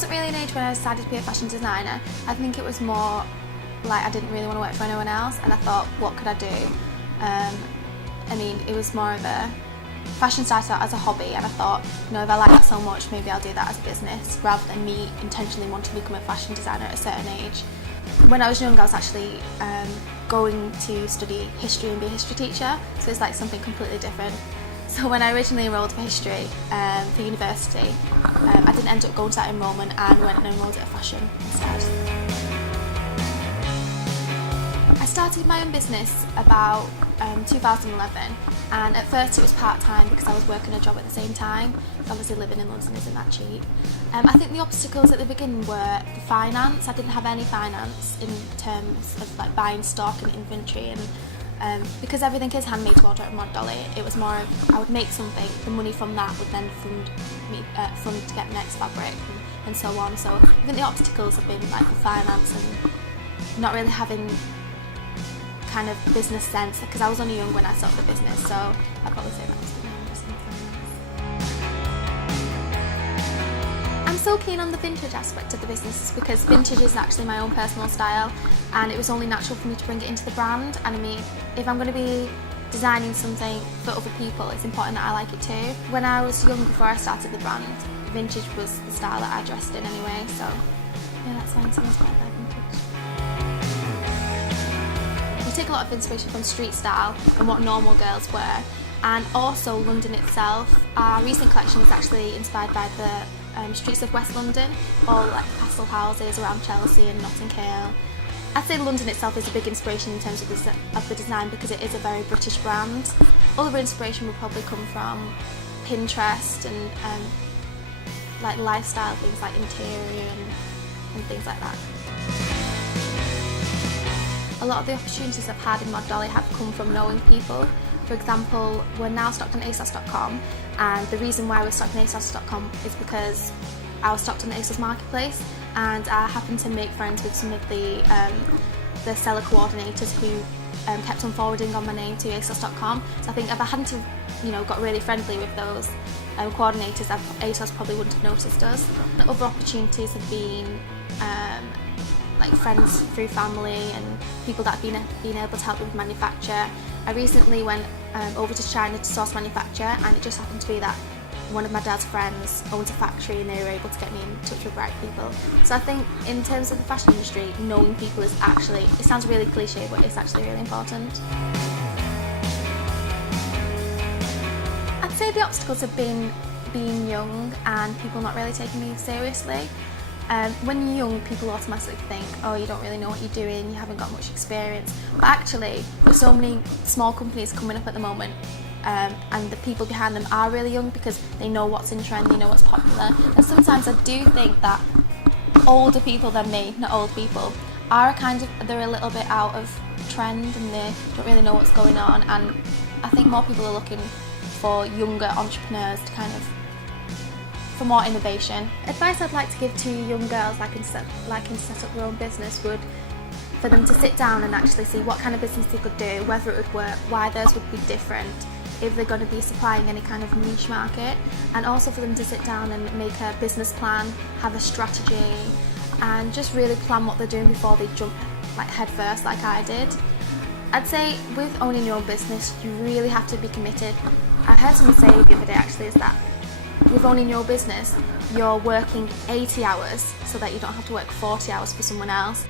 wasn't really an age when I decided to be a fashion designer. I think it was more like I didn't really want to work for anyone else, and I thought, what could I do? I mean, it was more of a fashion started out as a hobby, and I thought, you know, if I like that so much, maybe I'll do that as a business rather than me intentionally wanting to become a fashion designer at a certain age. When I was young, I was actually going to study history and be a history teacher, so it's like something completely different. So when I originally enrolled for history for university, I didn't end up going to that enrolment and went and enrolled at fashion instead. I started my own business about 2011, and at first it was part-time because I was working a job at the same time. Obviously living in London isn't that cheap. I think the obstacles at the beginning were the finance. I didn't have any finance in terms of like buying stock and inventory, and because everything is handmade to order at Dolly, it was more of I would make something, the money from that would then fund to get the next fabric and so on. So I think the obstacles have been like the finance and not really having kind of business sense, because I was only young when I started the business, so I'd probably say that was the main reason. I'm so keen on the vintage aspect of the business because vintage is actually my own personal style, and it was only natural for me to bring it into the brand. And I mean, if I'm going to be designing something for other people, it's important that I like it too. When I was young, before I started the brand, vintage was the style that I dressed in anyway, so yeah, that's why I'm so inspired by vintage. We take a lot of inspiration from street style and what normal girls wear, and also London itself. Our recent collection is actually inspired by the streets of West London, all like pastel houses around Chelsea and Notting Hill. I'd say London itself is a big inspiration in terms of the design because it is a very British brand. Other inspiration will probably come from Pinterest and like lifestyle things like interior and things like that. A lot of the opportunities I've had in Mod Dolly have come from knowing people. For example, we're now stocked on ASOS.com, and the reason why we're stocked on ASOS.com is because I was stocked on the ASOS marketplace, and I happened to make friends with some of the seller coordinators who kept on forwarding on my name to ASOS.com. So I think if I hadn't have, got really friendly with those coordinators, ASOS probably wouldn't have noticed us. Other opportunities have been like friends through family and people that have been able to help me with manufacture. I recently went over to China to source manufacture, and it just happened to be that one of my dad's friends owns a factory and they were able to get me in touch with right people. So I think in terms of the fashion industry, knowing people is actually, it sounds really cliche, but it's actually really important. I'd say the obstacles have been being young and people not really taking me seriously. When you're young, people automatically think, oh, you don't really know what you're doing, you haven't got much experience. But actually, there's so many small companies coming up at the moment, and the people behind them are really young because they know what's in trend, they know what's popular. And sometimes I do think that older people than me, not old people, they're a little bit out of trend and they don't really know what's going on. And I think more people are looking for younger entrepreneurs to for more innovation. Advice I'd like to give to young girls liking to set up their own business would for them to sit down and actually see what kind of business they could do, whether it would work, why theirs would be different, if they're going to be supplying any kind of niche market, and also for them to sit down and make a business plan, have a strategy, and just really plan what they're doing before they jump head first like I did. I'd say with owning your own business, you really have to be committed. I heard someone say the other day actually is that with owning your business, you're working 80 hours so that you don't have to work 40 hours for someone else.